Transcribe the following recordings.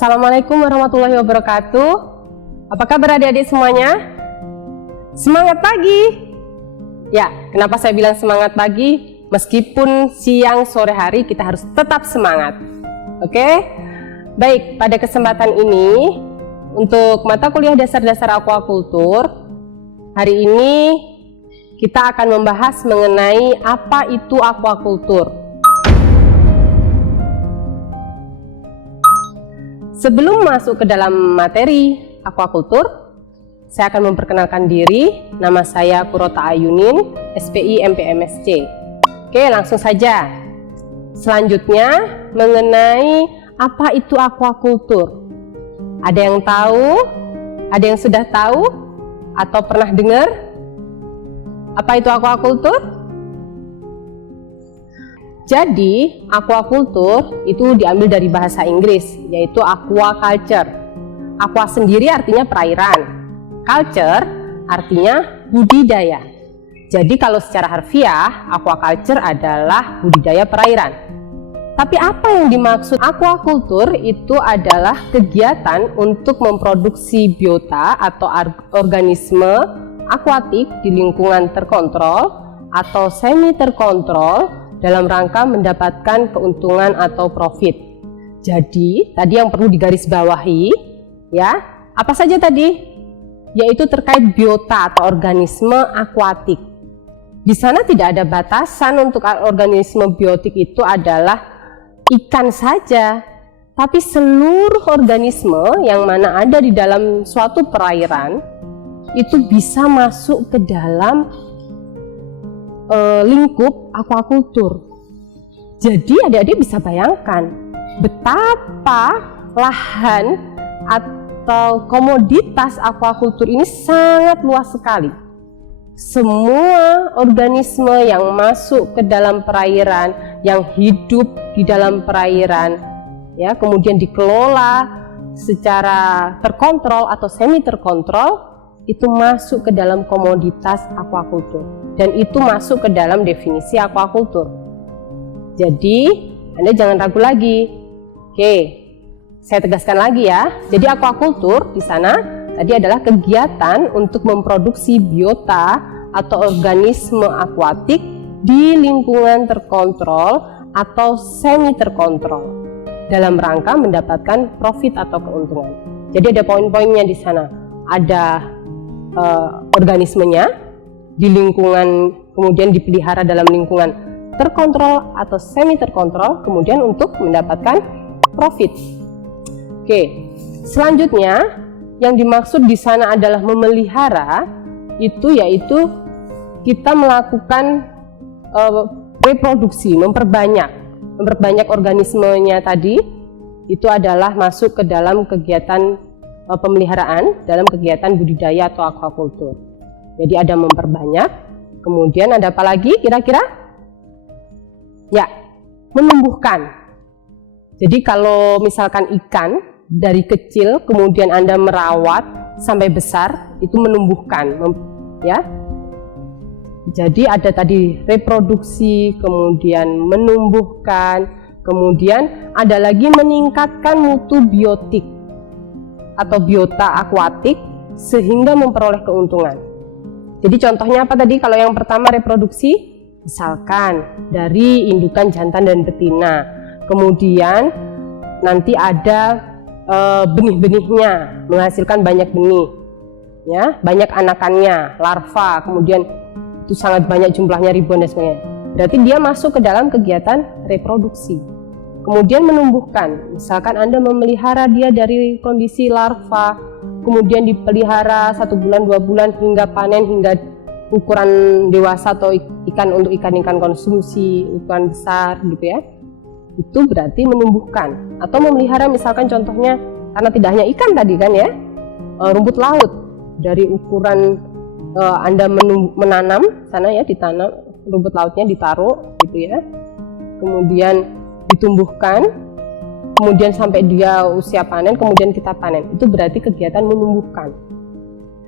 Assalamualaikum warahmatullahi wabarakatuh. Apa kabar adik-adik semuanya? Semangat pagi! Ya, kenapa saya bilang semangat pagi? Meskipun siang sore hari kita harus tetap semangat. Oke? Baik, pada kesempatan ini untuk mata kuliah dasar-dasar aquaculture, hari ini kita akan membahas mengenai apa itu aquaculture. Sebelum masuk ke dalam materi aquaculture, saya akan memperkenalkan diri. Nama saya Kurota Ayunin, SPI MPMSC. Oke, langsung saja. Selanjutnya mengenai apa itu aquaculture. Ada yang tahu? Ada yang sudah tahu? Atau pernah dengar? Apa itu aquaculture? Jadi, aquaculture itu diambil dari bahasa Inggris, yaitu aquaculture. Aqua sendiri artinya perairan, culture artinya budidaya. Jadi kalau secara harfiah, aquaculture adalah budidaya perairan. Tapi apa yang dimaksud aquaculture itu adalah kegiatan untuk memproduksi biota atau organisme akuatik di lingkungan terkontrol atau semi terkontrol dalam rangka mendapatkan keuntungan atau profit. Jadi, tadi yang perlu digarisbawahi, ya, apa saja tadi? Yaitu terkait biota atau organisme akuatik. Di sana tidak ada batasan untuk organisme biotik itu adalah ikan saja, tapi seluruh organisme yang mana ada di dalam suatu perairan itu bisa masuk ke dalam lingkup aquaculture. Jadi adik-adik bisa bayangkan betapa lahan atau komoditas aquaculture ini sangat luas sekali. Semua organisme yang masuk ke dalam perairan, yang hidup di dalam perairan, ya, kemudian dikelola secara terkontrol atau semi terkontrol, itu masuk ke dalam komoditas aquaculture. Dan itu masuk ke dalam definisi aquaculture. Jadi, Anda jangan ragu lagi. Oke, saya tegaskan lagi ya. Jadi aquaculture di sana tadi adalah kegiatan untuk memproduksi biota atau organisme akuatik di lingkungan terkontrol atau semi terkontrol dalam rangka mendapatkan profit atau keuntungan. Jadi ada poin-poinnya di sana. Ada organismenya di lingkungan, kemudian dipelihara dalam lingkungan terkontrol atau semi terkontrol, kemudian untuk mendapatkan profit. Oke, selanjutnya yang dimaksud di sana adalah memelihara, yaitu kita melakukan reproduksi, memperbanyak organismenya tadi. Itu adalah masuk ke dalam kegiatan pemeliharaan, dalam kegiatan budidaya atau aquaculture. Jadi ada memperbanyak, kemudian ada apa lagi kira-kira? Ya, menumbuhkan. Jadi kalau misalkan ikan dari kecil kemudian Anda merawat sampai besar, itu menumbuhkan, ya. Jadi ada tadi reproduksi, kemudian menumbuhkan, kemudian ada lagi meningkatkan mutu biotik atau biota akuatik sehingga memperoleh keuntungan. Jadi contohnya apa tadi? Kalau yang pertama reproduksi, misalkan dari indukan jantan dan betina, kemudian nanti ada benih-benihnya, menghasilkan banyak benih, ya, banyak anakannya, larva, kemudian itu sangat banyak jumlahnya, ribuan dan sebagainya. Berarti dia masuk ke dalam kegiatan reproduksi. Kemudian menumbuhkan, misalkan Anda memelihara dia dari kondisi larva, kemudian dipelihara 1 bulan, 2 bulan hingga panen, hingga ukuran dewasa atau ikan untuk ikan-ikan konsumsi, ukuran besar gitu ya. Itu berarti menumbuhkan. Atau memelihara misalkan contohnya, karena tidak hanya ikan tadi kan ya, rumput laut dari ukuran Anda menanam sana ya, ditanam rumput lautnya, ditaruh gitu ya, kemudian ditumbuhkan, kemudian sampai dia usia panen, kemudian kita panen. Itu berarti kegiatan menumbuhkan.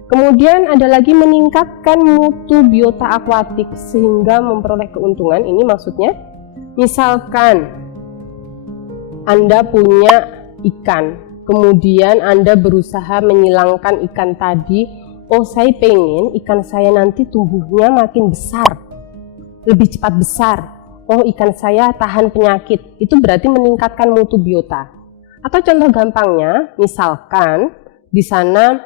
Kemudian ada lagi meningkatkan mutu biota akuatik sehingga memperoleh keuntungan. Ini maksudnya misalkan Anda punya ikan kemudian Anda berusaha menyilangkan ikan tadi. Oh, saya pengen ikan saya nanti tumbuhnya makin besar, lebih cepat besar. Oh, ikan saya tahan penyakit. Itu berarti meningkatkan mutu biota. Atau contoh gampangnya, misalkan di sana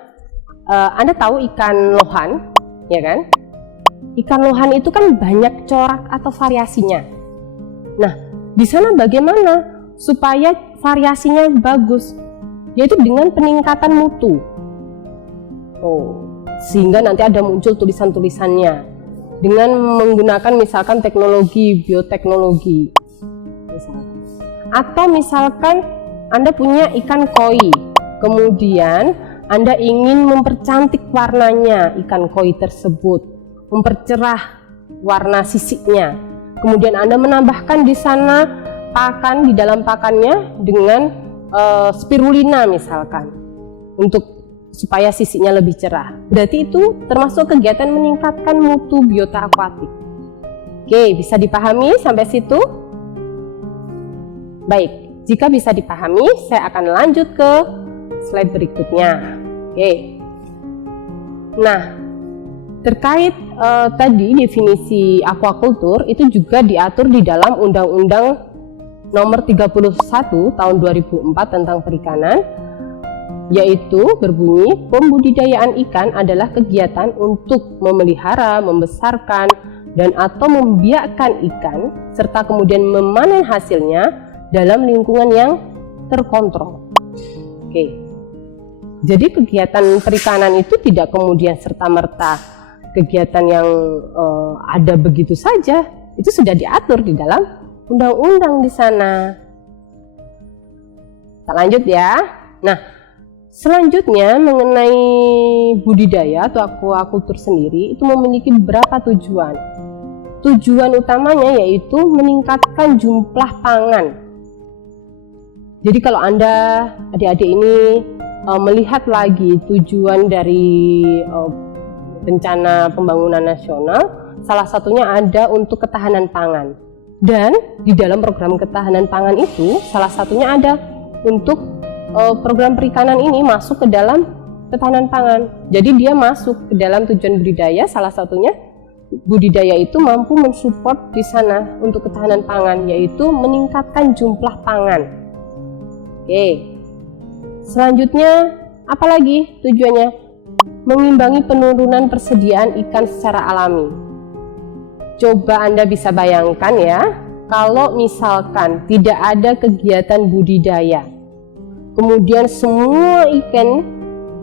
Anda tahu ikan lohan, ya kan? Ikan lohan itu kan banyak corak atau variasinya. Nah, di sana bagaimana supaya variasinya bagus? Yaitu dengan peningkatan mutu. Oh, sehingga nanti ada muncul tulisan-tulisannya dengan menggunakan misalkan teknologi bioteknologi. Atau misalkan Anda punya ikan koi, kemudian Anda ingin mempercantik warnanya ikan koi tersebut, mempercerah warna sisiknya. Kemudian Anda menambahkan di sana pakan, di dalam pakannya dengan spirulina misalkan, untuk supaya sisiknya lebih cerah. Berarti itu termasuk kegiatan meningkatkan mutu biota akuatik. Oke, bisa dipahami sampai situ? Baik, jika bisa dipahami, saya akan lanjut ke slide berikutnya. Oke. Nah, terkait tadi definisi aquaculture itu juga diatur di dalam Undang-Undang Nomor 31 Tahun 2004 tentang Perikanan, yaitu berbunyi pembudidayaan ikan adalah kegiatan untuk memelihara, membesarkan, dan atau membiakkan ikan serta kemudian memanen hasilnya dalam lingkungan yang terkontrol. Oke. Jadi kegiatan perikanan itu tidak kemudian serta-merta kegiatan yang ada begitu saja, itu sudah diatur di dalam undang-undang di sana. Kita lanjut ya. Nah, selanjutnya mengenai budidaya atau aquaculture sendiri itu memiliki beberapa tujuan. Tujuan utamanya yaitu meningkatkan jumlah pangan. Jadi kalau Anda adik-adik ini melihat lagi tujuan dari Rencana Pembangunan Nasional, salah satunya ada untuk ketahanan pangan. Dan di dalam program ketahanan pangan itu, salah satunya ada untuk program perikanan ini masuk ke dalam ketahanan pangan. Jadi dia masuk ke dalam tujuan budidaya, salah satunya budidaya itu mampu mensupport di sana untuk ketahanan pangan, yaitu meningkatkan jumlah pangan. Oke. Selanjutnya, apalagi tujuannya? Mengimbangi penurunan persediaan ikan secara alami. Coba Anda bisa bayangkan ya, kalau misalkan tidak ada kegiatan budidaya, kemudian semua ikan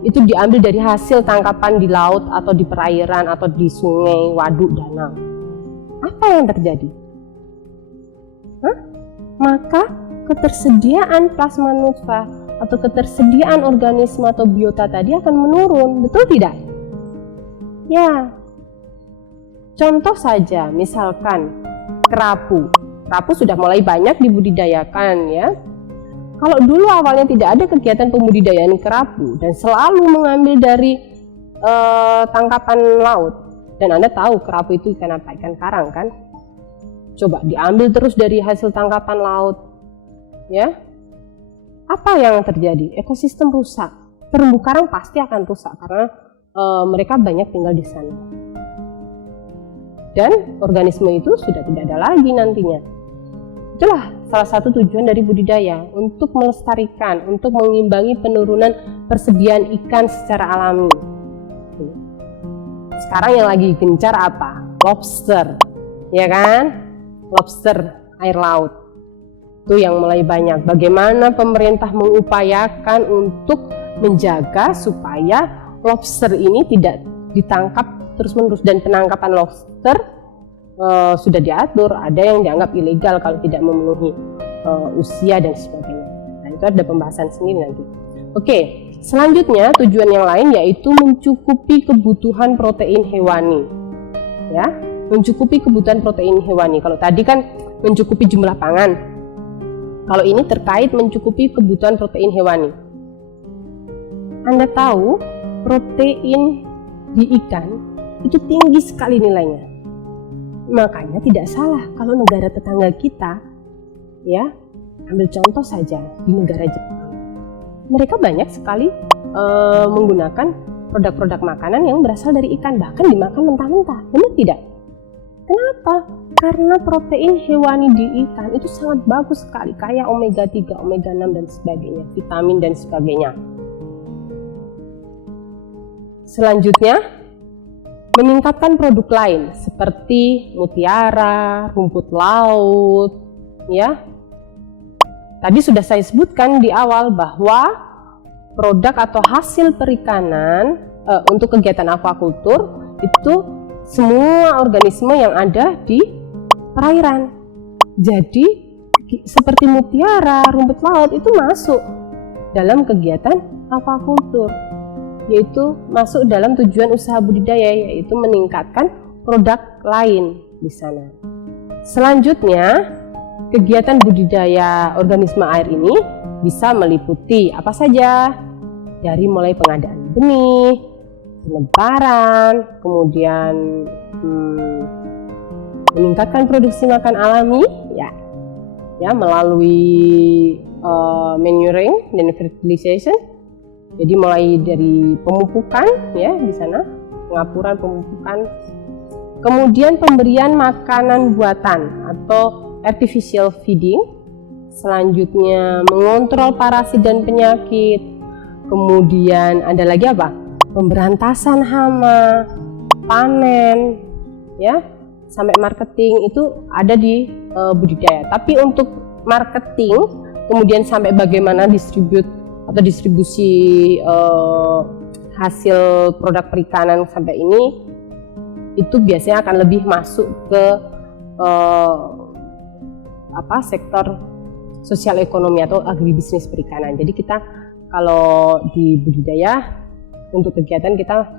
itu diambil dari hasil tangkapan di laut atau di perairan atau di sungai, waduk, danau. Apa yang terjadi? Maka ketersediaan plasma nutfah atau ketersediaan organisme atau biota tadi akan menurun, betul tidak? Ya, contoh saja misalkan kerapu sudah mulai banyak dibudidayakan ya. Kalau dulu awalnya tidak ada kegiatan pembudidayaan kerapu dan selalu mengambil dari tangkapan laut, dan Anda tahu kerapu itu ikan apa? Ikan karang kan? Coba diambil terus dari hasil tangkapan laut, ya. Apa yang terjadi? Ekosistem rusak. Terumbu karang pasti akan rusak karena mereka banyak tinggal di sana. Dan organisme itu sudah tidak ada lagi nantinya. Itulah salah satu tujuan dari budidaya, untuk melestarikan, untuk mengimbangi penurunan persediaan ikan secara alami. Sekarang yang lagi gencar apa? Lobster, ya kan? Lobster air laut. Itu yang mulai banyak. Bagaimana pemerintah mengupayakan untuk menjaga supaya lobster ini tidak ditangkap terus-menerus, dan penangkapan lobster sudah diatur. Ada yang dianggap ilegal kalau tidak memenuhi usia dan sebagainya. Nah, itu ada pembahasan sendiri nanti. Oke, selanjutnya tujuan yang lain yaitu mencukupi kebutuhan protein hewani. Ya, mencukupi kebutuhan protein hewani. Kalau tadi kan mencukupi jumlah pangan. Kalau ini terkait mencukupi kebutuhan protein hewani. Anda tahu protein di ikan itu tinggi sekali nilainya. Makanya tidak salah kalau negara tetangga kita, ya, ambil contoh saja di negara Jepang. mereka banyak sekali menggunakan produk-produk makanan yang berasal dari ikan, bahkan dimakan mentah-mentah. Benar tidak? Kenapa? Karena protein hewani di ikan itu sangat bagus sekali, kaya omega 3, omega 6 dan sebagainya, vitamin dan sebagainya. Selanjutnya, meningkatkan produk lain seperti mutiara, rumput laut, ya. Tadi sudah saya sebutkan di awal bahwa produk atau hasil perikanan untuk kegiatan aquaculture itu semua organisme yang ada di perairan. Jadi seperti mutiara, rumput laut itu masuk dalam kegiatan aquaculture, yaitu masuk dalam tujuan usaha budidaya, yaitu meningkatkan produk lain di sana. Selanjutnya, kegiatan budidaya organisme air ini bisa meliputi apa saja? Dari mulai pengadaan benih, penebaran, kemudian meningkatkan produksi makan alami, ya melalui manuring dan fertilization. Jadi mulai dari pemupukan, ya di sana, pengapuran, pemupukan, kemudian pemberian makanan buatan atau artificial feeding. Selanjutnya mengontrol parasit dan penyakit. Kemudian ada lagi apa? Pemberantasan hama, panen, ya, sampai marketing itu ada di budidaya. Tapi untuk marketing, kemudian sampai bagaimana distribusi hasil produk perikanan sampai ini, itu biasanya akan lebih masuk ke sektor sosial ekonomi atau agribisnis perikanan. Jadi kita kalau di budidaya untuk kegiatan kita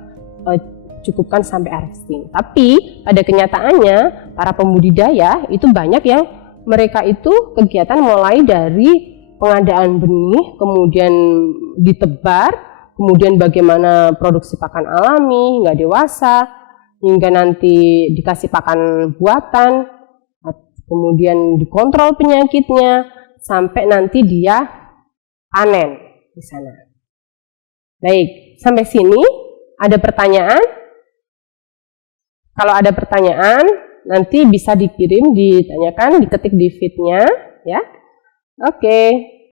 cukupkan sampai harvesting. Tapi pada kenyataannya para pembudidaya itu banyak yang mereka itu kegiatan mulai dari pengadaan benih, kemudian ditebar, kemudian bagaimana produksi pakan alami hingga dewasa, hingga nanti dikasih pakan buatan, kemudian dikontrol penyakitnya, sampai nanti dia panen di sana. Baik, sampai sini ada pertanyaan? Kalau ada pertanyaan, nanti bisa dikirim, ditanyakan, diketik di feed-nya, ya. Oke.